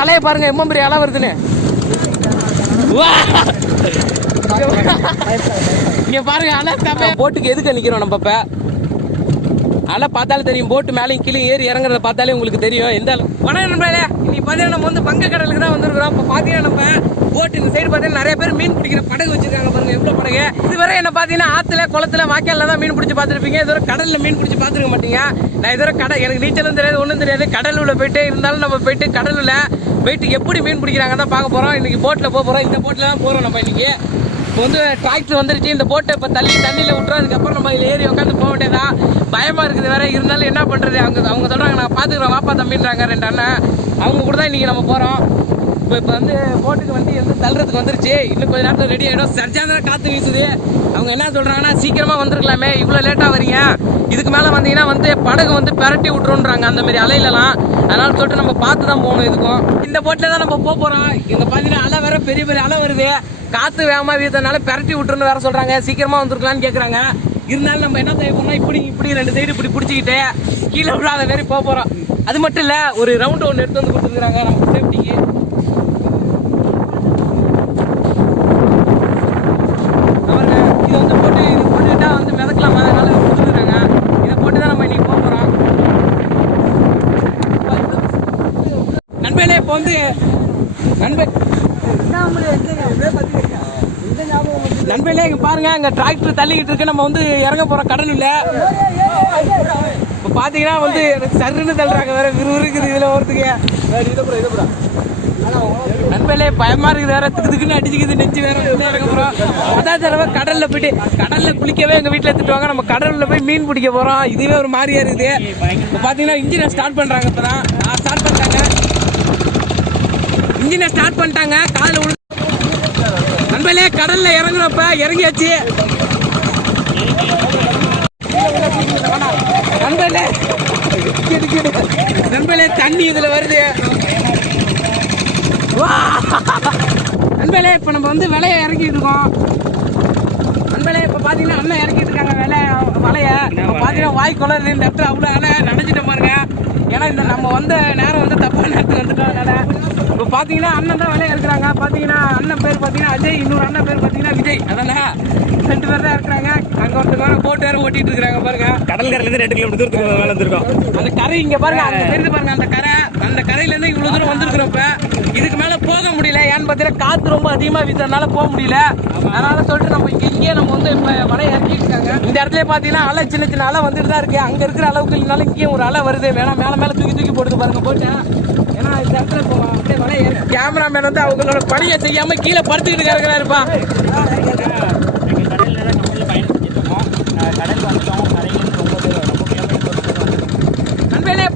அலைய பாருங்க எம்ம பெரிய அலை வருதுன்னு! இங்க பாருங்க அலை செமையா- போட்டுக்கு எதுக்கு நிக்கிறோம் நம்ம இப்ப அலை பார்த்தாலே தெரியும் போட்டு மேலேயும் கீழே ஏறி இறங்குறத பார்த்தாலே உங்களுக்கு தெரியும். எந்த வணக்கம் நண்பர்களே இன்னைக்கு பார்த்தீங்கன்னா நம்ம வந்து வங்க கடலுக்கு தான் வந்திருக்கிறோம். இப்போ பார்த்தீங்கன்னா நம்ம போட் இந்த சைடு பார்த்தீங்கன்னா நிறைய பேர் மீன் பிடிக்கிற படகு வச்சிருக்காங்க பாருங்க எவ்வளோ படகு. இதுவரை என்ன பார்த்தீங்கன்னா ஆத்துல குளத்துல வாய்க்கால்ல தான் மீன் பிடிச்சி பார்த்துருப்பீங்க. இதுவரை கடல்ல மீன் பிடிச்சி பார்த்துருக்க மாட்டீங்க. நான் இதுவரை கடல் எனக்கு நீச்சலும் தெரியாது ஒன்றும் தெரியாது. கடல் உள்ள போயிட்டு இருந்தாலும் நம்ம போயிட்டு கடலுள்ள போயிட்டு எப்படி மீன் பிடிக்கிறாங்க தான் பார்க்க போகிறோம் இன்றைக்கி போட்டில் போக போகிறோம் இந்த போட்டில் தான் போகிறோம் நம்ம இன்றைக்கி இப்போ வந்து டிராக்டர் வந்துருச்சு. இந்த போட்டை இப்போ தள்ளி தண்ணியில் விட்டுறோம். அதுக்கப்புறம் நம்ம இதில் ஏறி உட்காந்து போக வேண்டியதான் பயமாக இருக்குது வேறு. இருந்தாலும் என்ன பண்ணுறது அவங்க அவங்க சொல்கிறாங்க நான் பாத்துக்கிறோம் வாப்பா தம்பின்றாங்க. ரெண்டு அண்ணன். அவங்க கூட தான் இன்றைக்கி நம்ம போகிறோம் இப்போ இப்போ வந்து போட்டுக்கு வந்து வந்து தள்ளுறதுக்கு வந்துருச்சு. இன்னும் கொஞ்ச நேரத்தில் ரெடி ஆகிடும் சர்ஜான காற்று வீசுது. அவங்க என்ன சொல்கிறாங்கன்னா சீக்கிரமாக வந்துருக்கலாமே. இவ்வளோ லேட்டாக வரீங்க. இதுக்கு மேலே வந்தீங்கன்னா வந்து படகு வந்து பரட்டி விட்ருன்றாங்க அந்த மாதிரி அலையிலலாம். அதனால சொல்லிட்டு நம்ம பார்த்து தான் போகணும் இதுக்கும். இந்த போட்டில் தான் நம்ம போக போகிறோம் இங்கே பார்த்தீங்கன்னா அலை வேற பெரிய பெரிய அலை வருது. காற்று வேகமாக வீதனால பெரட்டி விட்டுருன்னு வேற சொல்கிறாங்க சீக்கிரமாக வந்துருக்கலான்னு கேட்குறாங்க இருந்தாலும் நம்ம என்ன செய்ய போறோம்? இப்படி இப்படி ரெண்டு சைடு இப்படி பிடிச்சிக்கிட்டு கீழே விழாத மாதிரி போக போகிறோம் அது மட்டும் இல்லை ஒரு ரவுண்டு ஒன்று எடுத்து வந்து கொடுத்துருக்குறாங்க. நம்ம சேஃப்டிக்கு பாருங்க, இது வந்து போட்டு இது போட்டுக்கிட்டா வந்து மிதக்கலாமா அதனால இதை கொடுத்துருக்காங்க இதை போட்டு தான் நம்ம இன்னைக்கு போக போகிறோம் நண்பர்களே இப்போ வந்து நண்பன் நண்பர்களே இங்க பாருங்க அங்க டிராக்டர் தள்ளிக்கிட்டு இருக்கு. நம்ம வந்து இறங்க போறோம் கடல் இல்ல. இப்ப பாத்தீங்கன்னா வந்து எனக்கு சருன்னு தள்ளுறாங்க. வேற விறுவிறுக்குது இதுல ஓரத்துக்கு நண்பர்களே பயமா இருக்குது வேற. திக்கு திக்குன்னு அடிச்சுக்குது. நெஞ்சு வேற இறங்க போறோம். அதான் தடவை கடல்ல போயிட்டு கடல்ல குளிக்கவே எங்க வீட்டுல திட்டுவாங்க நம்ம கடல்ல போய் மீன் பிடிக்க போறோம். இதுவே ஒரு மாதிரியா இருக்குது. இப்ப பாத்தீங்கன்னா இன்ஜினை ஸ்டார்ட் பண்றாங்க இப்பதான். ஸ்டார்ட் பண்றாங்க. இன்ஜினை ஸ்டார்ட் பண்ணிட்டாங்க. காலில் விழு நண்பர்களே கடலில் இறங்குறப்ப இறங்கியாச்சு. நண்பர்களே நண்பர்களே தண்ணி இதில் வருது. வா! நண்பர்களே இப்போ நம்ம வந்து விலையை இறக்கிட்டு இருக்கோம். நண்பர்களே இப்போ பார்த்தீங்கன்னா அண்ணன் இறக்கிட்டு இருக்காங்க விலை வலையை. பார்த்தீங்கன்னா பாத்தீங்கன்னா வாய் குளர் இந்த இடத்துல நினைச்சிட்டு பாருங்க. ஏன்னா இந்த நம்ம வந்த நேரம் வந்து தப்பான நேரத்துக்கு வந்துட்டோம் அதனால இப்போ பாத்தீங்கன்னா அண்ணன் தான் விலைய இருக்கிறாங்க. பாத்தீங்கன்னா அண்ணன் பேர் பாத்தீங்கன்னா அஜய் இன்னொரு அண்ணன் பேர் பாத்தீங்கன்னா விஜய். அதானே? ரெண்டு பேர் தான் இருக்கிறாங்க. அங்க ஒருத்தர் போட் வேற ஓட்டிட்டு இருக்காங்க பாருங்க. கடற்கரையில இருந்து ரெண்டு கிலோமீட்டர் தூரத்துக்கு மேல வந்திருக்கோம். அந்த கரை இங்க பாருங்க அங்க தெரியுது பாருங்க அந்த கரை. அந்த கரையில இருந்து இவ்வளவு தூரம் வந்திருக்கிறோம் இப்ப. இதுக்கு மேல போக முடியல. ஏன்னு பார்த்தீங்கன்னா காத்து ரொம்ப அதிகமா வீசுறதுனால போக முடியல. அதனால சொல்லிட்டு நம்ம இங்கேயே நம்ம வந்து இப்ப வலை இறக்கிட்டு இருக்காங்க இந்த இடத்துல பாத்தீங்கன்னா அலை சின்ன சின்ன அலை வந்துட்டு தான் இருக்கு. அங்க இருக்கிற அளவுக்கு இல்லைனாலும் இங்கேயும் ஒரு அலை வருது. வேணா மேல மேல தூக்கி தூக்கி போடுது பாருங்க. போட்டேன் ஏன்னா இந்த இடத்துல இப்போ அப்படியே வலை கேமராமேன் வந்து அவங்களோட பணியை செய்யாம கீழே படுத்துக்கிட்டு இருக்கிறாருப்பா இருப்பா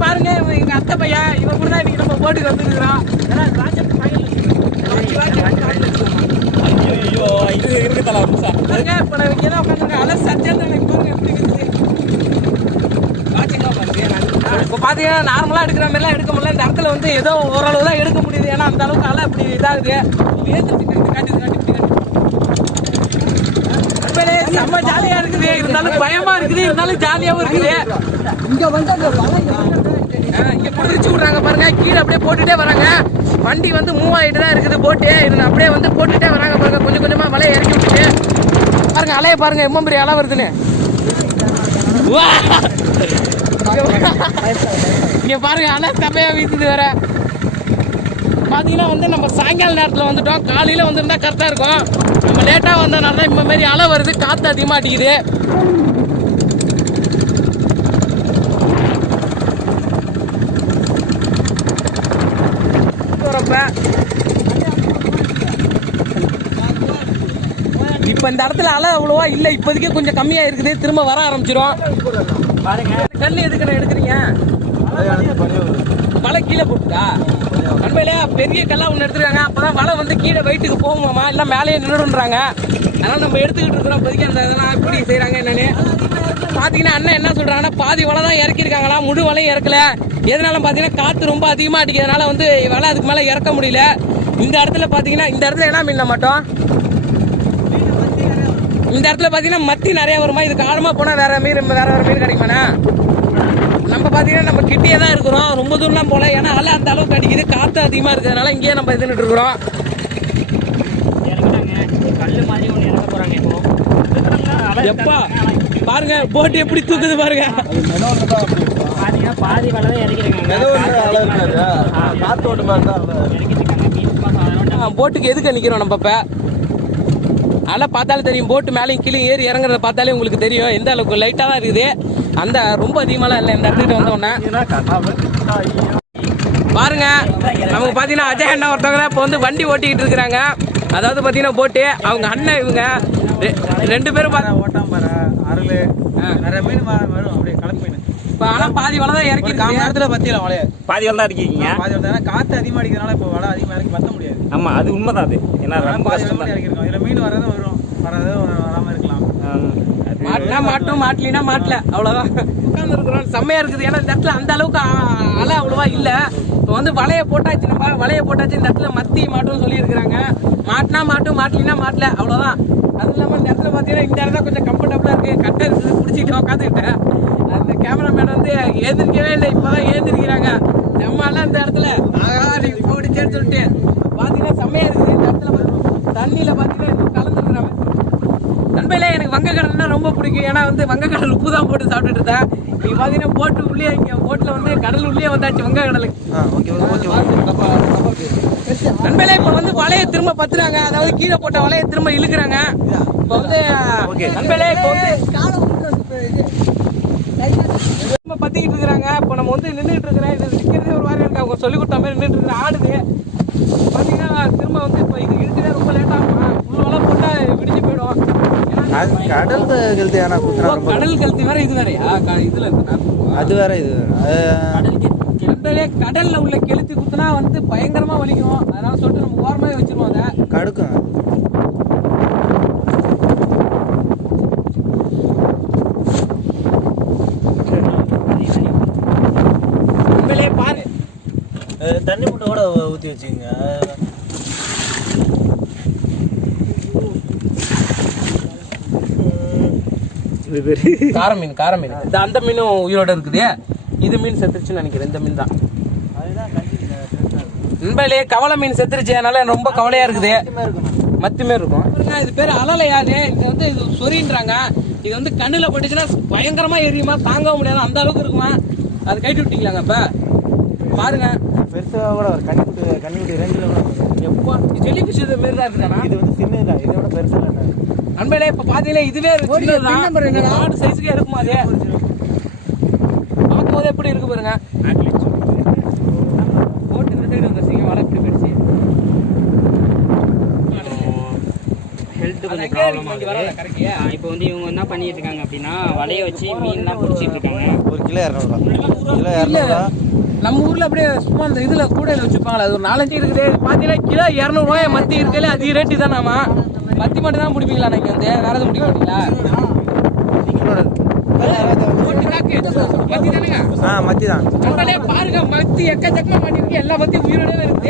பாருங்க எங்க அத்தை பையன் இவன் கூட போட்டுக்கு வந்துருக்கிறான். ஏன்னா ராஜன் பையன் ஐயோ இது இருக்கு தலா புதுசா பாருங்க இப்ப நான் இங்க தான் உட்காந்துருக்கேன் அலை சத்தியத்தை எனக்கு பாருங்க எப்படி இருக்குது. வாட்சிங்கா பாருங்க இப்போ பார்த்தீங்கன்னா நார்மலாக எடுக்கிற மாதிரிலாம் எடுக்க முடியல. இந்த இடத்துல வந்து ஏதோ ஓரளவு தான் எடுக்க முடியுது. ஏன்னா அந்த அளவுக்கு அலை அப்படி இதாகுது. ஏற்றுட்டு காட்டி காட்டி இப்படி காட்டி உண்மையிலே செம்ம ஜாலியா இருக்குது. இருந்தாலும் பயமா இருக்குது. இருந்தாலும் ஜாலியாவும் இருக்குது. இங்க வந்து அந்த இங்கே குதிரிச்சு விடுறாங்க பாருங்க. கீழே அப்படியே போட்டுட்டே வராங்க. வண்டி வந்து மூவ் ஆகிட்டு தான் இருக்குது போட்டு இது அப்படியே வந்து போட்டுட்டே வராங்க பாருங்க. கொஞ்சம் கொஞ்சமாக மலையை இறக்கி விட்டுட்டு. பாருங்க அலைய பாருங்க. எம்மம் பெரிய அலை வருதுன்னு. இங்கே பாருங்க அலை தப்பையாக வீசுது வேற. பார்த்தீங்கன்னா வந்து நம்ம சாயங்கால நேரத்தில் வந்துட்டோம். காலையில் வந்துருந்தா கரெக்டாக இருக்கும். நம்ம லேட்டாக வந்தனால தான் இந்த அலை வருது. காற்று அதிகமாக அடிக்குது. இப்போ இப்போ இந்த இடத்துல அலை அவ்வளோவா இல்லை. இப்போதைக்கே கொஞ்சம் கம்மியாக இருக்குது திரும்ப வர ஆரம்பிச்சிரும். பாருங்க கல் எதுக்கு எடுக்கிறீங்க? வலை கீழே போட்டுதா உண்மையிலே பெரிய கல்லாக ஒன்று எடுத்துருக்காங்க. அப்போ தான் வலை வந்து கீழே வெயிட்டுக்கு போகுமாமா இல்லை மேலேயே நின்றுன்றாங்க அதனால் நம்ம எடுத்துக்கிட்டு இருக்கிறோம். இப்போதைக்கு அந்த இதெல்லாம் எப்படி செய்கிறாங்க என்னன்னு? பாத்தீங்கன்னா அண்ணன் என்ன சொல்றாங்கன்னா பாதி வலை தான் இறக்கிருக்காங்களா முழு வலையும் இறக்கல. எதனால பாத்தீங்கன்னா காத்து ரொம்ப அதிகமா அடிக்கிறதுனால வந்து வலை அதுக்கு மேல இறக்க முடியல. இந்த இடத்துல பாத்தீங்கன்னா இந்த இடத்துல என்ன மீன் மட்டும்? இந்த இடத்துல பாத்தீங்கன்னா மத்தி நிறைய வருமா? இதுக்கு ஆழமா போனா வேற மீன் வேற வேற மீன் கிடைக்குமாண்ணா? நம்ம பாத்தீங்கன்னா நம்ம கிட்டே தான் இருக்கிறோம். ரொம்ப தூரம்லாம் போல ஏன்னா அலை அந்த அளவுக்கு அடிக்குது. காத்து அதிகமா இருக்கிறதுனால இங்கேயே நம்ம இதுன்னு இருக்கிறோம். எப்பா? பாருங்க போட்டு எப்படி தூக்குது பாருங்க. பாதி தான் இறக்கிருக்காங்க போட்டுக்கு எதுக்கு நிக்கிறோம் நம்ம இப்ப அலை பார்த்தாலே தெரியும் போட்டு மேலேயும் கீழே ஏறி இறங்குறத பார்த்தாலே உங்களுக்கு தெரியும். எந்த அளவுக்கு லைட்டா தான் இருக்குது. அந்த ரொம்ப அதிகமாலாம் இல்லை இந்த இடத்துக்கிட்ட வந்த உடனே பாருங்க நமக்கு பாத்தீங்கன்னா அஜய் அண்ணா ஒருத்தவங்க இப்போ வந்து வண்டி ஓட்டிக்கிட்டு இருக்கிறாங்க. அதாவது பாத்தீங்கன்னா போட்டு அவங்க அண்ணன் இவங்க ரெண்டு பேரும் ஓட்டாம் பாரு அருள். நிறைய மீன் வரும் அப்படியே கலப்பு மீன். இப்ப ஆனா பாதி வலை தான் இறக்கி காம நேரத்துல பத்தியலாம் வலைய. பாதி வலை தான் இருக்கீங்க பாதி வந்து ஏன்னா காத்து அதிகமா அடிக்கிறதுனால இப்போ வலை அதிகமா இறக்கி பத்த முடியாது. ஆமா அது உண்மைதான் அது. ஏன்னா ரொம்ப பாதி கஷ்டம் வலை இறக்கிருக்கோம். இதுல மீன் வரதும் வரும். வராது வராம. இருக்கலாம் மாட்டினா மாட்டும் மாட்டலினா மாட்டல. அவ்வளவுதான். உட்காந்துருக்குறோம் இருக்கிறோம் செம்மையா இருக்குது. ஏன்னா இந்த இடத்துல அந்த அளவுக்கு அலை அவ்வளவா இல்ல. இப்போ வந்து வலைய போட்டாச்சு நம்ம வலைய போட்டாச்சு இந்த இடத்துல மத்தி மாட்டும் சொல்லியிருக்கிறாங்க. மாட்டினா மாட்டும் மாட்டலினா மாட்டல. அவ்வளவுதான். அது இல்லாமல் இந்த இடத்துல பார்த்தீங்கன்னா இந்த இடம் தான் கொஞ்சம் கம்ஃபர்டபுளாக இருக்கு. கட்டை இருக்குது பிடிச்சிட்டு உட்காந்துக்கிட்டேன். அந்த கேமராமேன் வந்து ஏந்திரிக்கவே இல்லை. இப்போதான் ஏந்திரிக்கிறாங்க. செம்மாலாம் இந்த இடத்துல. ஆகா நீ போடிச்சேன்னு சொல்லிட்டு. பார்த்தீங்கன்னா செம்மையா இருக்குது. இந்த இடத்துல தண்ணியில் பார்த்தீங்கன்னா இன்னும் கலந்துருக்குறாங்க. நண்பர்களே எனக்கு வங்கக்கடல்னா ரொம்ப பிடிக்கும். ஏன்னா வந்து வங்கக்கடல் உப்பு தான் போட்டு சாப்பிட்டுட்டு இருந்தேன். நீங்க பாத்தீங்கன்னா போட்டு உள்ளே இங்க போட்ல வந்து கடல் உள்ளே வந்தாச்சு வங்கக்கடலுக்கு நண்பர்களே இப்ப வந்து வலைய திரும்ப பத்துறாங்க. அதாவது கீழே போட்ட வலைய திரும்ப இழுக்கிறாங்க. இப்ப வந்து நண்பர்களே இப்ப வந்து திரும்ப பத்திக்கிட்டு இருக்கிறாங்க. இப்ப நம்ம வந்து நின்றுட்டு இருக்கிறேன். இது நிக்கிறதே ஒரு வாரம் இருக்கு? அவங்க சொல்லி கொடுத்த மாதிரி நின்றுட்டு இருக்கிற ஆடுது பாத்தீங்கன்னா திரும்ப வந்து இப்ப இது இழுக்கவே ரொம்ப லேட் ஆகும் உள்ள வலை போட்டா விடிஞ்சு போயிடும் ஏன்னா கடல் கழுத்து ஏன்னா ஓ, கடல் கழுத்து வேற இது வேறயா? க- இதுல அது வேற இது கடலே கடல்ல உள்ள கெளுத்தி குத்துனா வந்து பயங்கரமா வலிக்கும். அதனால சொல்லிட்டு நம்ம ஓரமாவே வச்சிருவோம் அதை. கடுக்கும் தண்ணி முட்டை கூட ஊற்றி வச்சுங்க கார மீன் கார மீன். இந்த அந்த மீனும் உயிரோட இருக்குது. இது மீன் செத்துருச்சுன்னு நினைக்கிறேன் இந்த மீன் தான். உண்மையிலே கவலை மீன் செத்துருச்சு. அதனால ரொம்ப கவலையா இருக்குது. மத்தி மாரி இருக்கும். பாருங்க, இது பேர் அலலையாது. இது வந்து இது சொரின்றாங்க இது வந்து கண்ணுல பட்டுச்சுன்னா பயங்கரமா எரியுமா? தாங்க முடியாது? அந்த அளவுக்கு இருக்குமா? அது கைட்டு விட்டீங்களாங்க இப்ப பாருங்க. பெருசாக கூட ஒரு கன்னிக்குட்டி கன்னிக்குட்டி ரேஞ்சில் கூட. எப்போ ஜெல்லி ஃபிஷ் இது மாரி தான் இருக்குதாண்ணா இது வந்து சின்னதுதான். இதோட பெருசாக இல்லை அன்பளே இப்ப பாத்தீங்கன்னா இதுவே சின்னதுதான். ஆடு சைஸுக்கே இருக்குமா அது? பார்க்கும் போது எப்படி இருக்கு பாருங்க. போட்டு இந்த சைடு வந்துருச்சுங்க வலை எப்படி போயிடுச்சு. ஹெல்த் கொஞ்சம் எங்கே இருக்கு? ப்ராப்ளம் இங்க வராதா கரைக்கு? இப்போ வந்து இவங்க என்ன பண்ணிட்டு இருக்காங்க அப்படின்னா வலைய வச்சு மீன்லாம் பிடிச்சிட்டு இருக்காங்க. ஒரு கிலோ இரநூறுவா. கிலோ இரநூறுவா. நம்ம ஊர்ல அப்படியே சும்மா அந்த இதுல கூடையில வச்சுப்பாங்களா அது ஒரு நாலஞ்சு இருக்குது. பாத்தீங்கன்னா கிலோ இரநூறுவாய் மத்தி இருக்கல அதிக ரேட்டு தான் நாம மத்தி மட்டும் தான் பிடிப்பீங்களா நீங்க வந்து? வேற எதுவும் பிடிக்க மாட்டீங்களா. மத்தி தானுங்க ஆ மத்தி தான் நம்மளே பாருங்க மத்தி எக்கச்சக்கமா மாட்டிருக்கு. எல்லா மத்தியும் உயிரோட இருக்கு.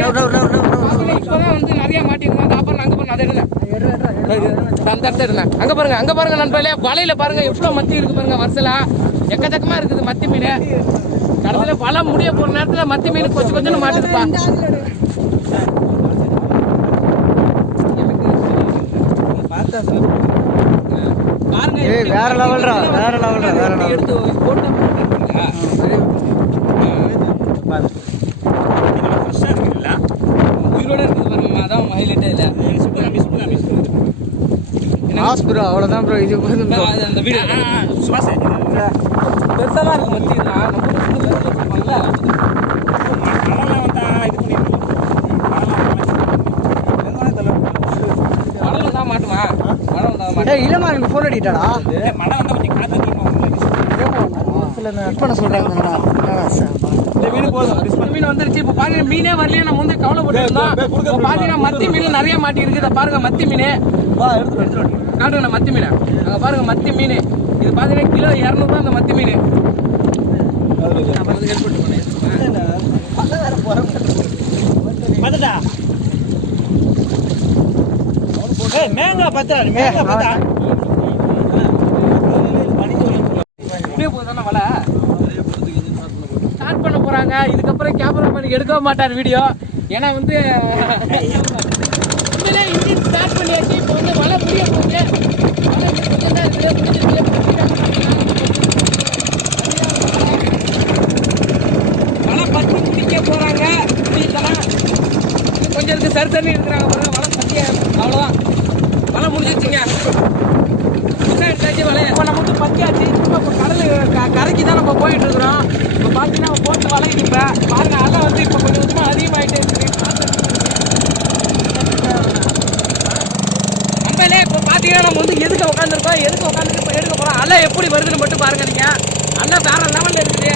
இப்பதான் வந்து நிறைய மாட்டிருக்கோம். அந்த அப்புறம் அங்க பாருங்க அதை எடுங்க. அந்த இடத்த எடுங்க. அங்க பாருங்க அங்க பாருங்க நண்பர்களே. வலையில பாருங்க எவ்வளவு மத்தி இருக்கு பாருங்க வருஷலா எக்கச்சக்கமா இருக்குது மத்தி மீன். கடைசியில வலை முடிய போற நேரத்துல மத்தி மீன் கொஞ்சம் கொஞ்சம் மாட்டுதுப்பா வேற மத்தி வேற டா, வேற level. எடுத்து உயிரோட இருக்குது பாருங்க அதான் ஹைலைட்டே இல்ல? ஆஸ் ப்ரோ அவ்வளோதான் ப்ரோ இது போதும் அந்த வீடியோ சுபாஷ் பெருசா தான் இருக்கு மத்தி. இதெல்லாம். நம்ம மாட்டுமா? ஏய் இல்லைம்மா எனக்கு ஃபோன் அடிக்கிட்டாடா. மழை வந்தா கொஞ்சம் காற்று அதிகமாக பண்ண சொல்கிறாங்க இந்த மீன் போதும் இந்த மீன் வந்துருச்சு. இப்போ பாருங்க மீனே வரலையே நம்ம வந்து கவலைப்பட்டு பாத்தீங்கன்னா மத்தி மீன் நிறைய மாட்டி இருக்கு இதை பாருங்க மத்தி மீன். காட்டுங்க மத்தி மீன். அங்க பாருங்க மத்தி மீன். இது பாத்தீங்கன்னா கிலோ இரநூறுவா அந்த மத்தி மீன். மேங்கா பார்த்தா மேங்கா பார்த்தா இப்படியே போகுதானே வலை சொல்றாங்க இதுக்கப்புறம் கேமராமேன் எடுக்க மாட்டார் வீடியோ ஏன்னா வந்து ஸ்டார்ட் பண்ணியாச்சு. இப்போ வந்து மழை முடிய போகுது. இன்னும் கொஞ்சம் தான் இருக்குது முடிஞ்சிருக்கு கொஞ்சம் இருக்கு சரி தண்ணி இருக்கிறாங்க பாருங்க. மழை பத்திய? அவ்வளோதான் மழை முடிஞ்சிச்சுங்க. இப்போ நம்ம வந்து பத்தியாச்சு. இப்போ கடல் க- கரைக்கு தான் நம்ம போயிட்டு இருக்கிறோம். இப்போ பார்த்தீங்கன்னா போட்டு வளையுது இப்போ. பாருங்க அலை வந்து இப்போ கொஞ்சம் கொஞ்சமாக அதிகமாயிட்டே இருக்குது நம்மளே இப்போ நம்ம வந்து எதுக்கு உட்காந்துருக்கோம் எதுக்கு உட்காந்துட்டு இப்போ எடுக்க போகிறோம் அலை எப்படி வருதுன்னு மட்டும் பாருங்க நீங்க. நல்லா வேற லெவலில் இருக்குது.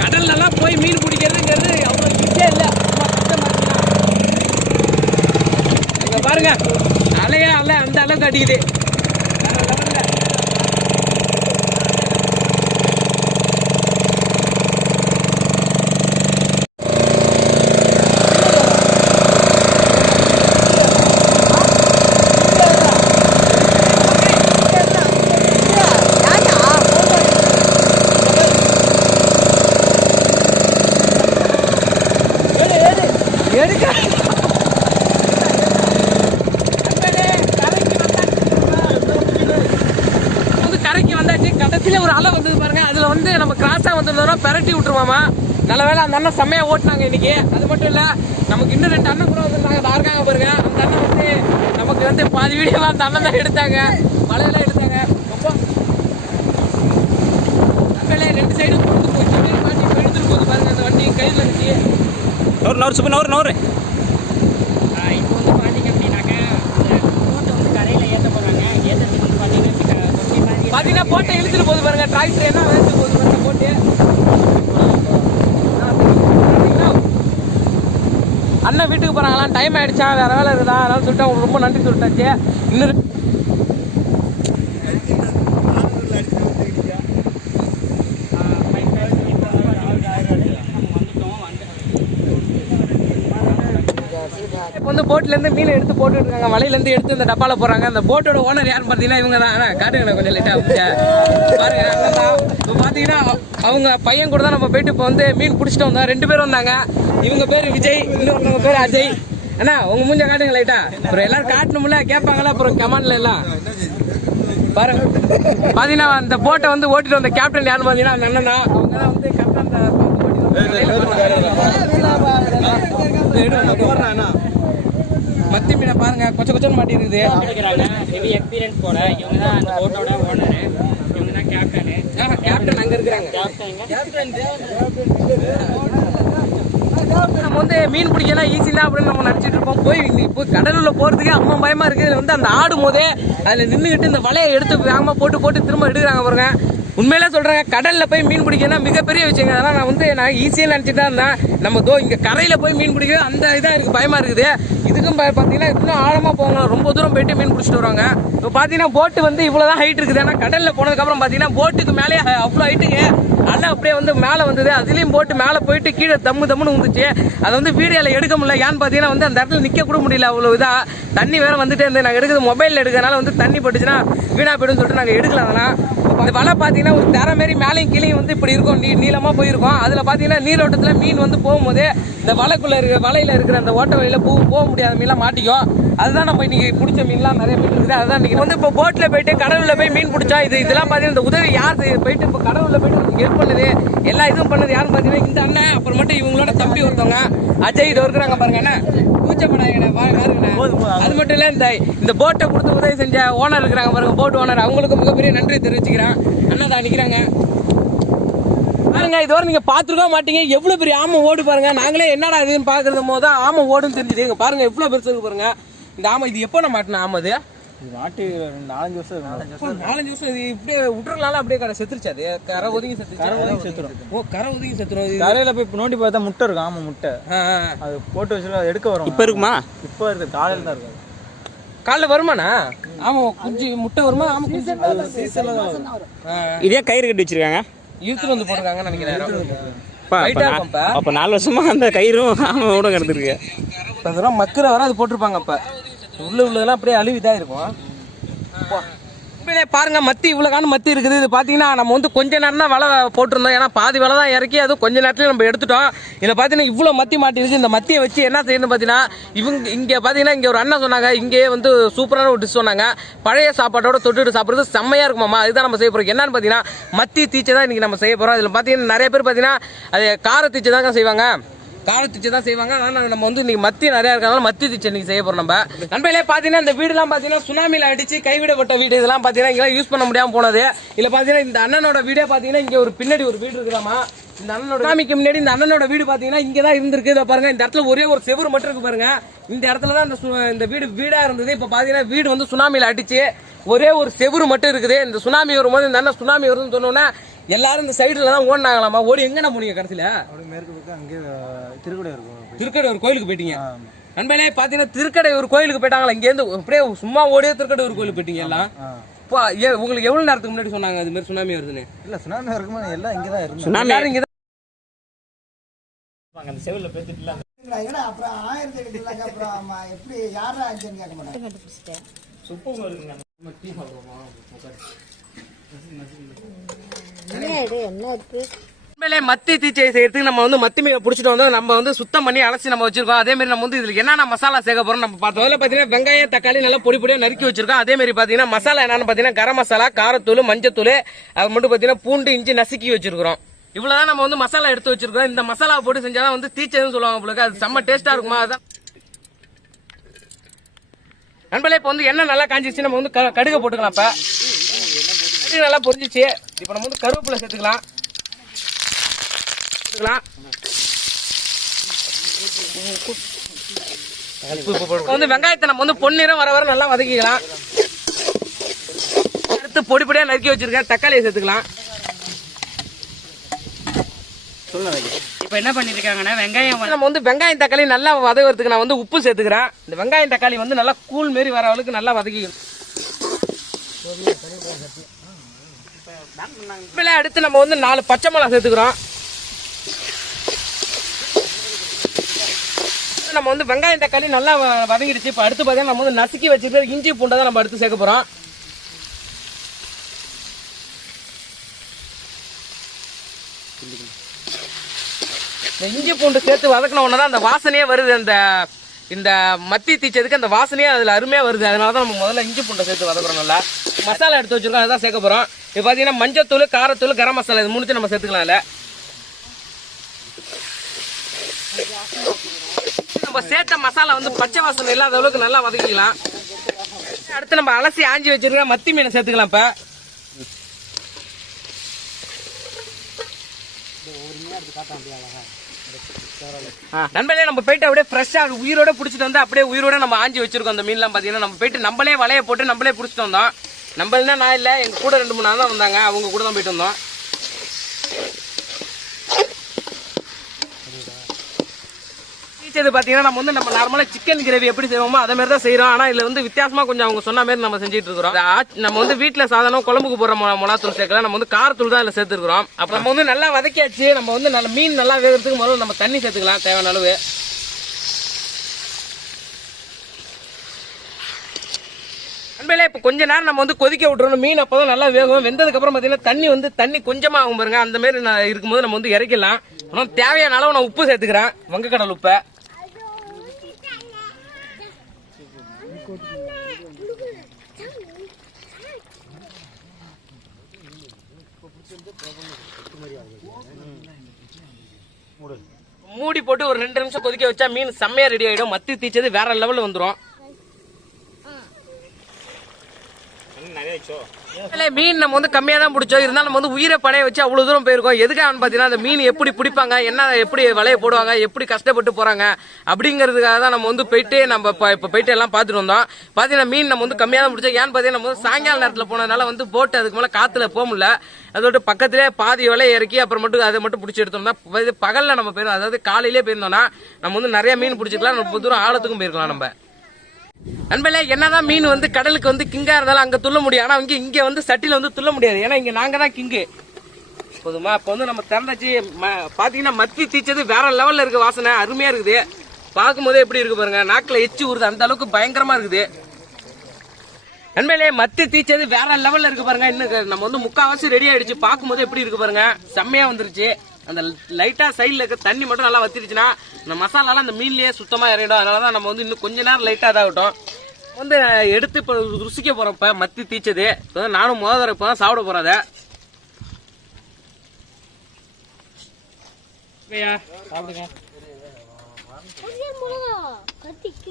கடல்லலாம் போய் மீன் பிடிக்கிறதுங்கிறது அவ்வளோ ஈஸியே இல்லை. சும்மா கஷ்டமா இருக்குண்ணா. பாருங்க அலையா அலை அந்த அளவுக்கு அடிக்குது வேற level ல. எடுக்க வந்து கரைக்கு வந்தாச்சு கடைசியில ஒரு அலை வந்தது பாருங்க அதுல வந்து நம்ம வந்திருந்தோம் பெரட்டி விட்டுருவாமா? நல்ல வேளை அந்த அண்ணன் செம்மையா ஓட்டினாங்க இன்னைக்கு. அது மட்டும் இல்ல நமக்கு இன்னும் ரெண்டு அண்ணன் கூட வந்திருந்தாங்க இதா இருக்காங்க பாருங்க. அந்த அண்ணன் வந்து நமக்கு வந்து பாதி வீடியோ அந்த அண்ணன் தான் எடுத்தாங்க. மழையெல்லாம் எடுத்தாங்க. ரொம்ப ரெண்டு சைடு கொடுத்து போச்சு. இப்ப எடுத்துட்டு போகுது பாருங்க அந்த வண்டி கையில் இருந்துச்சு நூறு நூறு சும்மா நூறு நூறு இப்போ வந்து பார்த்தீங்க அப்படின்னாக்க போட்டை வந்து கரையில் ஏற்ற போகிறாங்க ஏற்றத்துக்கு வந்து பார்த்தீங்கன்னா பாத்தீங்கன்னா போட்டை இழுத்துட்டு போகுது பாருங்க. டிராக்டர் என்ன வேஸ்ட் போகுது பாருங்க போட்டு அண்ணன் வீட்டுக்கு போகிறாங்களாம் டைம் ஆகிடுச்சா வேற வேலை இருக்குதா? அதனால சொல்லிட்டு அவங்களுக்கு ரொம்ப நன்றி சொல்லிட்டாச்சு. இன்னொரு இப்போ வந்து போட்லேருந்து மீன் எடுத்து போட்டுட்டு இருக்காங்க வலையில எடுத்து இந்த டப்பாவில் போகிறாங்க அந்த போட்டோட ஓனர் யாருன்னு பார்த்தீங்கன்னா இவங்க தான். அண்ணா, காட்டுங்க கொஞ்சம் லைட்டா பாருங்க அண்ணன் தான். இப்போ பார்த்தீங்கன்னா அவங்க பையன் கூட தான் நம்ம போயிட்டு இப்போ வந்து மீன் பிடிச்சிட்டு வந்தோம். ரெண்டு பேரும் வந்தாங்க. இவங்க பேர் விஜய் இன்னொருத்தவங்க பேர் அஜய். அண்ணா உங்க மூஞ்ச காட்டுங்க லைட்டா அப்புறம் எல்லாரும் காட்டணும்ல கேட்பாங்களா அப்புறம் கமெண்ட்ல எல்லாம். பாருங்க. பாத்தீங்கன்னா அந்த போட்டை வந்து ஓட்டிட்டு வந்த கேப்டன் யாருன்னு பாத்தீங்கன்னா அந்த அண்ணன் அவங்க தான் வந்து கேப்டன் மத்தி மீனை பாருங்க கொச்ச கொச்சன்னு மாட்டிருக்குது. ஹெவி எக்ஸ்பீரியன்ஸ் போல. இவங்க தான் அந்த போட்டோட ஓனரு இவங்க தான் கேப்டனு கேப்டன் அங்க இருக்கிறாங்க. நம்ம வந்து மீன் பிடிக்கலாம் ஈஸி தான் அப்படின்னு நம்ம நினச்சிட்டு இருப்போம் போய் இப்போ கடலுள்ள போகிறதுக்கே அம்மா பயமா இருக்குது வந்து அந்த ஆடும் போதே அதில் நின்றுக்கிட்டு இந்த வலையை எடுத்து வேகமாக போட்டு போட்டு திரும்ப எடுக்கிறாங்க பாருங்க. உண்மையிலே சொல்றேங்க கடலில் போய் மீன் பிடிக்கணும் மிகப்பெரிய விஷயங்க. அதெல்லாம் நான் வந்து நான் ஈஸியாக நினச்சிட்டு தான் இருந்தேன். நம்ம தோ இங்கே கரையில் போய் மீன் பிடிக்க அந்த இதாக இருக்குது பயமாக இருக்குது. இதுக்கும் பார்த்தீங்கன்னா இன்னும் ஆழமாக போவாங்க ரொம்ப தூரம் போயிட்டு மீன் பிடிச்சிட்டு வருவாங்க. இப்போ பார்த்தீங்கன்னா போட்டு வந்து இவ்வளோ தான் ஹைட் இருக்குது. ஏன்னா கடலில் போனதுக்கப்புறம் பார்த்தீங்கன்னா போட்டுக்கு மேலே அவ்வளோ ஹைட்டுங்க அலை அப்படியே வந்து மேலே வந்தது. அதுலேயும் போட்டு மேலே போயிட்டு கீழே தம்மு தம்முன்னு வந்துச்சு அதை வந்து வீடியோவில் எடுக்க முடியல. ஏன்னு பார்த்தீங்கன்னா வந்து அந்த இடத்துல நிற்க கூட முடியல. அவ்வளோ இதாக தண்ணி வேற வந்துட்டே இருந்து நாங்கள் எடுக்கிறது மொபைலில் எடுக்கிறனால வந்து தண்ணி போட்டுச்சுன்னா வீணா போயிடும்னு சொல்லிட்டு நாங்கள் எடுக்கல அதெல்லாம். இந்த வலை பார்த்தீங்கன்னா ஒரு தர மாரி மேலேயும் கீழே வந்து இப்படி இருக்கும். நீ நீளமாக போயிருக்கும். அதில் பார்த்தீங்கன்னா நீரோட்டத்தில் மீன் வந்து போகும்போது இந்த வலைக்குள்ளே இருக்கிற வலையில் இருக்கிற அந்த ஓட்ட வழியில் பூ போக முடியாத மீன்லாம் மாட்டிக்கும். அதுதான் நம்ம இன்னைக்கு பிடிச்ச மீன்லாம் நிறைய மீன் இருக்குது. அதுதான் இன்னைக்கு வந்து இப்போ போட்டில் போயிட்டு கடவுளில் போய் மீன் பிடிச்சா இது இதெல்லாம் பார்த்தீங்கன்னா இந்த உதவி யார் போயிட்டு இப்போ கடவுளில் போயிட்டு நமக்கு ஹெல்ப் பண்ணுது எல்லா இதுவும் பண்ணது யாருன்னு பார்த்தீங்கன்னா இந்த அண்ணன் அப்புறம் மட்டும் இவங்களோட தம்பி ஒருத்தவங்க அஜய் இது இருக்கிறாங்க பாருங்க என்ன? கூச்சப்படாங்க பாருங்க அது மட்டும் இல்ல இந்த இந்த போட்டை கொடுத்து உதவி செஞ்ச ஓனர் இருக்கிறாங்க பாருங்க போட் ஓனர் அவங்களுக்கு மிகப்பெரிய நன்றி தெரிவிச்சுக்கிறேன். அண்ணன் தான் நிக்கிறாங்க. பாருங்க இதுவரை நீங்க பாத்துருக்க மாட்டீங்க. எவ்வளவு பெரிய ஆமை ஓடு பாருங்க. நாங்களே என்னடா இதுன்னு பாக்குறது போது ஆமை ஓடுன்னு தெரிஞ்சுது. பாருங்க எவ்வளவு பெருசு இருக்கு பாருங்க. இந்த ஆமை இது எப்போ நான் மாட்டின ஆமை அது? நாட்டு நாலஞ்சு வருஷம் இருக்கும் நாலஞ்சு வருஷம் இது இப்படியே விட்டுறனால அப்படியே கடை செத்துருச்சு அது. கரை ஒதுங்கி செத்துருச்சு. கரை ஒதுங்கி செத்துரும். ஓ கரை ஒதுங்கி செத்துரும். கரையில போய் நோண்டி பார்த்தா முட்டை இருக்கும் ஆமா முட்டை. அது போட்டு வச்சு எடுக்க வரும். இப்போ இருக்குமா? இப்போ இருக்கு காலையில தான் இருக்கு. காலைல வருமாண்ணா? ஆமா குஞ்சு முட்டை வருமா? ஆமா குஞ்சு. சீசன்ல தான் வரும். ஆ, இதே கயிறு கட்டி வச்சிருக்காங்க? இழுத்துட்டு வந்து போட்டிருக்காங்கன்னு நினைக்கிறேன். அப்பா, நாலு வருஷமா அந்த கயிறும் ஆமை ஓட கிடந்துருக்கு. இப்ப அதெல்லாம் மக்கிற வர அது போட்டிருப்பாங்க அப்ப. உள்ள உள்ளதெல்லாம் அப்படியே அழுவிதான் இருக்கும். உண்மையிலே பாருங்க மத்தி இவ்வளவு காணும் மத்தி இருக்குது. இது பாத்தீங்கன்னா நம்ம வந்து கொஞ்ச நேரம் தான் வலை போட்டிருந்தோம். ஏன்னா பாதி வலை தான் இறக்கி அதுவும் கொஞ்ச நேரத்துல நம்ம எடுத்துட்டோம். இதுல பாத்தீங்கன்னா இவ்வளவு மத்தி மாட்டிருச்சு. இந்த மத்தியை வச்சு என்ன செய்யணும் பாத்தீங்கன்னா இவங்க இங்க பாத்தீங்கன்னா இங்க ஒரு அண்ணன் சொன்னாங்க. இங்கேயே வந்து சூப்பரான ஒரு டிஷ் சொன்னாங்க. பழைய சாப்பாட்டோட தொட்டுட்டு சாப்பிடுறது செம்மையா இருக்குமாமா இதுதான் நம்ம செய்ய போறோம். என்னன்னு பாத்தீங்கன்னா மத்தி தீச்சை தான் இன்னைக்கு நம்ம செய்ய போறோம். இதுல பாத்தீங்கன்னா நிறைய பேர் பாத்தீங்கன்னா அது கார தீச்சை தாங்க செய்வாங்க. கார தீச்சை தான் செய்வாங்க. ஆனால் நம்ம வந்து இன்றைக்கி மத்தி நிறையா இருக்கிறதால மத்தி தீச்சை இன்றைக்கி செய்ய போகிறோம் நம்ம. நண்பர்களே பார்த்தீங்கன்னா இந்த வீடுலாம் பார்த்தீங்கன்னா சுனாமியில் அடித்து கைவிடப்பட்ட வீடு. இதெல்லாம் பார்த்தீங்கன்னா இங்கெல்லாம் யூஸ் பண்ண முடியாமல் போனது. இல்லை பார்த்தீங்கன்னா இந்த அண்ணனோட வீடே பார்த்தீங்கன்னா இங்கே ஒரு பின்னாடி ஒரு வீடு இருக்குதாமா இந்த அண்ணனோட சுனாமிக்கு முன்னாடி இந்த அண்ணனோட வீடு பார்த்தீங்கன்னா இங்கே தான் இருந்திருக்கு. இதை பாருங்க இந்த இடத்துல ஒரே ஒரு செவுரு மட்டும் இருக்கு பாருங்க. இந்த இடத்துல தான் இந்த சு- இந்த வீடு வீடாக இருந்தது. இப்போ பார்த்தீங்கன்னா வீடு வந்து சுனாமியில் அடிச்சு ஒரே ஒரு செவுரு மட்டும் இருக்குது. இந்த சுனாமி வரும்போது இந்த அண்ணன் சுனாமி வருதுன்னு சொன்னோன்னே எல்லாரும் இந்த சைடுல தான் ஓடினாங்களாமா? ஓடி எங்கண்ணா போனீங்க கடைசியில? மேற்கு பக்கம் அங்கேயே திருக்குடி இருக்கும் திருக்கடை ஒரு கோயிலுக்கு போயிட்டீங்க. நண்பர்களே பாத்தீங்கன்னா திருக்கடை ஒரு கோயிலுக்கு போயிட்டாங்களா? இங்க இருந்து அப்படியே சும்மா ஓடியே திருக்கடை ஒரு கோயிலுக்கு போயிட்டீங்க எல்லாம். இப்போ ஏ- உங்களுக்கு எவ்வளவு நேரத்துக்கு முன்னாடி சொன்னாங்க அது மாதிரி சுனாமி வருதுன்னு? இல்ல சுனாமி இருக்குமா எல்லாம் இங்கே தான் இருக்கும் சுனாமி இங்க அந்த செவிலில் பேத்துட்டுல ஏன்னா அப்புறம் ஆயிரத்தி எட்டுலாக்க அப்புறம் ஆமா, எப்படி யாரா ஆச்சுன்னு கேட்க மாட்டாங்க? சுப்பு இருக்குங்க உண்மையிலே மத்தி தீச்சை செய்யறதுக்கு நம்ம வந்து மத்தி மீனை பிடிச்சிட்டு வந்து நம்ம வந்து சுத்தம் பண்ணி அலசி நம்ம வச்சிருக்கோம். அதே மாதிரி நம்ம வந்து இதுல என்னென்ன மசாலா சேர்க்க போறோம் நம்ம பார்த்தோம். அதில் பார்த்தீங்கன்னா வெங்காயம் தக்காளி நல்லா பொடி பொடியாக நறுக்கி வச்சிருக்கோம். அதே மாதிரி பார்த்தீங்கன்னா மசாலா என்னன்னு பார்த்தீங்கன்னா கரம் மசாலா காரத்தூள் மஞ்சத்தூள் அது மட்டும் பார்த்தீங்கன்னா பூண்டு இஞ்சி நசுக்கி வச்சிருக்கிறோம். இவ்வளவுதான் நம்ம வந்து மசாலா எடுத்து வச்சிருக்கோம் இந்த மசாலா போட்டு செஞ்சாதான் வந்து தீச்சைன்னு சொல்லுவாங்க உங்களுக்கு அது செம்ம டேஸ்ட்டாக இருக்குமா? அதான். நண்பர்களே இப்போ வந்து என்ன நல்லா காஞ்சிச்சு நம்ம வந்து க- கடுகு போட்டுக்கலாம் இப்ப. கடுகு நல்லா பொரிஞ்சிச்சு. இப்போ நம்ம வந்து கருவேப்பிலை சேர்த்துக்கலாம். சேர்த்துக்கலாம். இப்போ வந்து வெங்காயத்தை நம்ம வந்து பொன்னிறம் வர வர நல்லா வதக்கிக்கலாம். அடுத்து பொடி பொடியாக நறுக்கி வச்சிருக்கேன். தக்காளியை சேர்த்துக்கலாம். இப்போ என்ன பண்ணிருக்காங்கன்னா வெங்காயம் நம்ம வந்து வெங்காயம் தக்காளி நல்லா வதக்கிறதுக்கு நான் வந்து உப்பு சேர்த்துக்கிறேன். இந்த வெங்காயம் தக்காளி வந்து நல்லா கூழ் மாரி வர அளவுக்கு நல்லா வதக்கிக்கணும். இப்பல அடுத்து நம்ம வந்து நாலு பச்சை மிளகா சேர்த்துக்கிறோம். நம்ம வந்து வெங்காயம் தக்காளி நல்லா வதங்கிடுச்சு. இப்போ அடுத்து பார்த்தீங்கன்னா நம்ம வந்து நசுக்கி வச்சுருக்கிற இஞ்சி பூண்டை தான் நம்ம அடுத்து சேர்க்க போகிறோம் இந்த இஞ்சி பூண்டு சேர்த்து வதக்கின உடனே தான் அந்த வாசனையே வருது. அந்த இந்த மத்தி தீச்சதுக்கு அந்த வாசனையே அதில் அருமையாக வருது. அதனால தான் நம்ம முதல்ல இஞ்சி பூண்டை சேர்த்து வதக்குறோம் நல்லா. மசாலா எடுத்து வச்சுருக்கோம் அதுதான் சேர்க்க போகிறோம் இப்போ பார்த்தீங்கன்னா மஞ்சத்தூள் காரத்தூள் கரம் மசாலா இது மூணுத்தையும் நம்ம சேர்த்துக்கலாம் இல்லை நம்ம சேர்த்த மசாலா வந்து பச்சை வாசனை இல்லாத அளவுக்கு நல்லா வதக்கிக்கலாம். அடுத்து நம்ம அலசி ஆஞ்சி வச்சிருக்க மத்தி மீனை சேர்த்துக்கலாம் இப்போ. நண்பர்களே நம்ம போயிட்டு அப்படியே ஃப்ரெஷ்ஷா உயிரோட பிடிச்சிட்டு வந்து அப்படியே உயிரோட நம்ம ஆஞ்சி வச்சிருக்கோம் அந்த மீன்லாம் பார்த்தீங்கன்னா. நம்ம போயிட்டு நம்மளே வலைய போட்டு நம்மளே பிடிச்சிட்டு வந்தோம். நம்மளா நான் இல்ல எங்க கூட ரெண்டு மூணு நாள் தான் வந்தாங்க. அவங்க கூட தான் போயிட்டு வந்தோம். செய்து பாத்தீங்கன்னா நம்ம வந்து நம்ம நார்மலா சிக்கன் கிரேவி எப்படி செய்வோமோ அதே மாதிரி தான் செய்யறோம் ஆனா இதுல வந்து வித்தியாசமா கொஞ்சம் அவங்க சொன்ன மாதிரி நம்ம செஞ்சுட்டு இருக்கிறோம். நம்ம வந்து வீட்டுல சாதாரண குழம்புக்கு போடுற மொளாத்தூள் மிளகாத்தூள் சேர்க்கல நம்ம வந்து காரத்தூள் தான் இதுல சேர்த்துருக்கிறோம். அப்ப நம்ம வந்து நல்லா வதக்கியாச்சு. நம்ம வந்து நல்ல மீன் நல்லா வேகிறதுக்கு முதல்ல நம்ம தண்ணி சேர்த்துக்கலாம் தேவையான அளவு. அன்பையில இப்போ கொஞ்ச நேரம் நம்ம வந்து கொதிக்க விட்டுறணும். மீன் அப்போ தான் நல்லா வேகும். வெந்ததுக்கு அப்புறம் பார்த்தீங்கன்னா தண்ணி வந்து தண்ணி கொஞ்சமாக ஆகும் பாருங்க. அந்த மாதிரி நான் இருக்கும்போது நம்ம வந்து இறக்கிடலாம். ஆனால் தேவையான அளவு நான் உப்பு சேர்த்துக்கிறேன். வங்கக்கடல் உப்பை. மூடி போட்டு ஒரு ரெண்டு நிமிஷம் கொதிக்க வச்சா மீன் செம்மையா ரெடி ஆயிடும். மத்தி தீச்சது வேற லெவல்ல வந்துரும். நிறைய மீன் நம்ம வந்து கம்மியா தான் பிடிச்சோம். இருந்தாலும் நம்ம வந்து உயிரை பணைய வச்சு அவ்வளவு தூரம் போயிருக்கோம். எதுக்காகன்னு பாத்தீங்கன்னா அந்த மீன் எப்படி பிடிப்பாங்க என்ன எப்படி வலைய போடுவாங்க எப்படி கஷ்டப்பட்டு போறாங்க அப்படிங்கிறதுக்காக தான் நம்ம வந்து போயிட்டு நம்ம இப்ப இப்போ போயிட்டு எல்லாம் பாத்துட்டு வந்தோம். பாத்தீங்கன்னா மீன் நம்ம வந்து கம்மியா தான் பிடிச்சோம். ஏன்னு பாத்தீங்கன்னா நம்ம வந்து சாயங்கால நேரத்துல போனதுனால வந்து போட்டு அதுக்கு மேல காத்துல போக முடியல. அதோட பக்கத்திலே பாதி வலை இறக்கி அப்புறம் மட்டும் அதை மட்டும் பிடிச்சி எடுத்தோம்னா பகலில் பகல்ல நம்ம போயிருந்தோம். அதாவது காலையிலே போயிருந்தோம்னா நம்ம வந்து நிறைய மீன் பிடிச்சிக்கலாம். ரொம்ப தூரம் ஆழத்துக்கும் போயிருக்கலாம் நம்ம. நண்பர்களே என்னதான் மீன் வந்து கடலுக்கு வந்து கிங்கா இருந்தாலும் அங்க துள்ள முடியும். ஆனா இங்க இங்க வந்து சட்டில வந்து துள்ள முடியாது. ஏன்னா இங்க நாங்க தான் கிங்கு. போதுமா? இப்போ வந்து நம்ம திறந்தாச்சு. ம- பாத்தீங்கன்னா மத்தி தீச்சது வேற லெவல்ல இருக்கு வாசனை. அருமையா இருக்குது. பார்க்கும்போதே எப்படி இருக்கு பாருங்க. நாக்கில் எச்சி ஊறுது. அந்த அளவுக்கு பயங்கரமா இருக்குது. நண்பர்களே மத்தி தீச்சது வேற லெவல்ல இருக்கு பாருங்க. இன்னும் நம்ம வந்து முக்காவாசி ரெடி ஆயிடுச்சு. பார்க்கும்போது எப்படி இருக்கு பாருங்க. செம்மையா வந்துருச்சு. அந்த லைட்டா சைடுல இருக்க தண்ணி மட்டும் நல்லா வத்திருச்சுன்னா இந்த மசாலாலாம் அந்த மீன்லயே சுத்தமா இறங்கிடும். அதனாலதான் நம்ம வந்து இன்னும் கொஞ்ச நேரம் லைட்டா இதாகட்டும். வந்து எடுத்து இப்போ ருசிக்க போறோம் இப்ப மத்தி தீச்சது. இப்ப நானும் முதல் தடவை இப்பதான் சாப்பிட இப்ப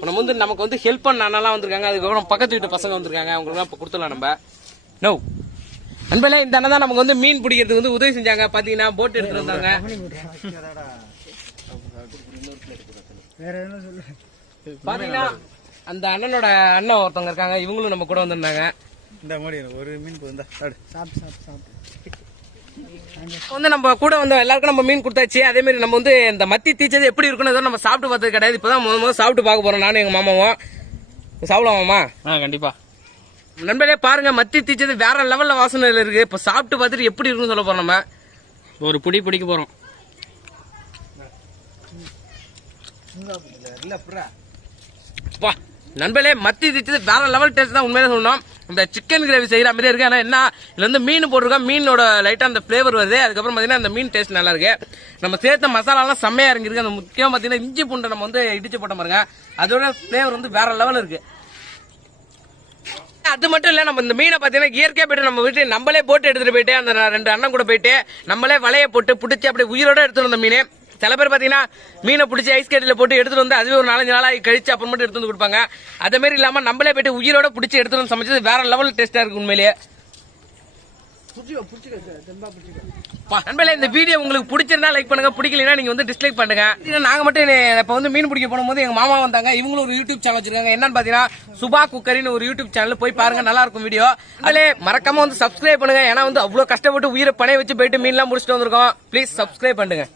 நம்ம வந்து நமக்கு வந்து ஹெல்ப் பண்ண அண்ணாலாம் வந்திருக்காங்க. அதுக்கப்புறம் பக்கத்து வீட்டு பசங்க வந்திருக்காங்க. அவங்களுக்கு இப்போ கொடுத்துடலாம் நம்ம. நோ நண்பர்களே இந்த அண்ணன் தான் நமக்கு வந்து மீன் பிடிக்கிறதுக்கு வந்து உதவி செஞ்சாங்க. பாத்தீங்கன்னா போட் எடுத்துட்டு வந்தாங்க. வேற என்ன சொல்லு. பாத்தீங்கன்னா அந்த அண்ணனோட அண்ணன் ஒருத்தவங்க இருக்காங்க. இவங்களும் நம்ம கூட வந்திருந்தாங்க. இந்த மாதிரி ஒரு மீன் போயிருந்தா சாப்பிட்டு சாப்பிட்டு வந்து நம்ம கூட வந்து எல்லாருக்கும் நம்ம மீன் கொடுத்தாச்சு. அதே மாதிரி நம்ம வந்து இந்த மத்தி தீச்சது எப்படி இருக்குன்னு நம்ம சாப்பிட்டு பார்த்தது கிடையாது. இப்பதான் முத முதல்ல சாப்பிட்டு பார்க்க போறோம். நானும் எங்க மாமாவும். சாப்பிடலாமாமா ஆ கண்டிப்பா. நண்பர்களே பாருங்க மத்தி தீச்சது வேற லெவல்ல வாசனை இருக்கு. இப்ப சாப்பிட்டு பார்த்துட்டு எப்படி இருக்குன்னு சொல்ல போறோம் நம்ம. ஒரு புடி பிடிக்க போறோம். அப்பா நண்பர்களே மத்தி தீச்சது வேற லெவல் டேஸ்ட் தான் உண்மையிலே சொல்லணும். இந்த சிக்கன் கிரேவி செய்யற மாதிரி இருக்கு. ஆனா என்ன இதுல வந்து மீன் போட்டிருக்கோம் மீனோட லைட்டா அந்த ஃப்ளேவர் வருது. அதுக்கப்புறம் பாத்தீங்கன்னா அந்த மீன் டேஸ்ட் நல்லா இருக்கு. நம்ம சேர்த்த மசாலாலாம் செம்மையா இறங்கிருக்கு அந்த முக்கியம் பாத்தீங்கன்னா இஞ்சி பூண்டை நம்ம வந்து இடிச்சு போட்ட பாருங்க. அதோட ஃப்ளேவர் வந்து வேற லெவல் இருக்கு. அது மட்டும் இல்ல நம்ம இந்த மீனை பாத்தீங்கன்னா இயற்கையா போயிட்டு நம்ம வீட்டு நம்மளே போட்டு எடுத்துட்டு போயிட்டு அந்த ரெண்டு அண்ணன் கூட போயிட்டு நம்மளே வலைய போட்டு பிடிச்சி அப்படியே உயிரோட எடுத்துட்டு வந்த மீன். சில பேர் பாத்தீங்கன்னா மீனை பிடிச்சி ஐஸ் கட்டில போட்டு எடுத்துட்டு வந்து அதுவே ஒரு நாலஞ்சு நாளாக கழிச்சு அப்புறம் மட்டும் எடுத்து வந்து கொடுப்பாங்க. அதே மாதிரி இல்லாம நம்மளே போயிட்டு உயிரோட பிடிச்சி எடுத்துட்டு வந்து சமைச்சது வேற லெவல் டேஸ்டா இருக்கு உண்மையிலேயே. பா, நண்பர்களே இந்த வீடியோ உங்களுக்கு பிடிச்சிருந்தா லைக் பண்ணுங்க. பிடிக்கலனா நீங்க வந்து டிஸ்லைக் பண்ணுங்க. நாங்க மட்டும் இப்ப வந்து மீன் பிடிக்க போகும்போது எங்க மாமா வந்தாங்க. இவங்களும் ஒரு யூடியூப் சேனல் வச்சிருக்காங்க. என்னன்னு பாத்தீங்கன்னா சுபா குக்கரின்னு ஒரு யூடியூப் சேனல் போய் பாருங்க நல்லா இருக்கும் வீடியோ அதிலே மறக்காம வந்து சப்ஸ்கிரைப் பண்ணுங்க. ஏன்னா வந்து அவ்வளவு கஷ்டப்பட்டு உயிரை பணைய வச்சு போயிட்டு மீன்லாம் முடிச்சுட்டு வந்திருக்கோம். ப்ளீஸ் சப்ஸ்கிரைப் பண்ணுங்க.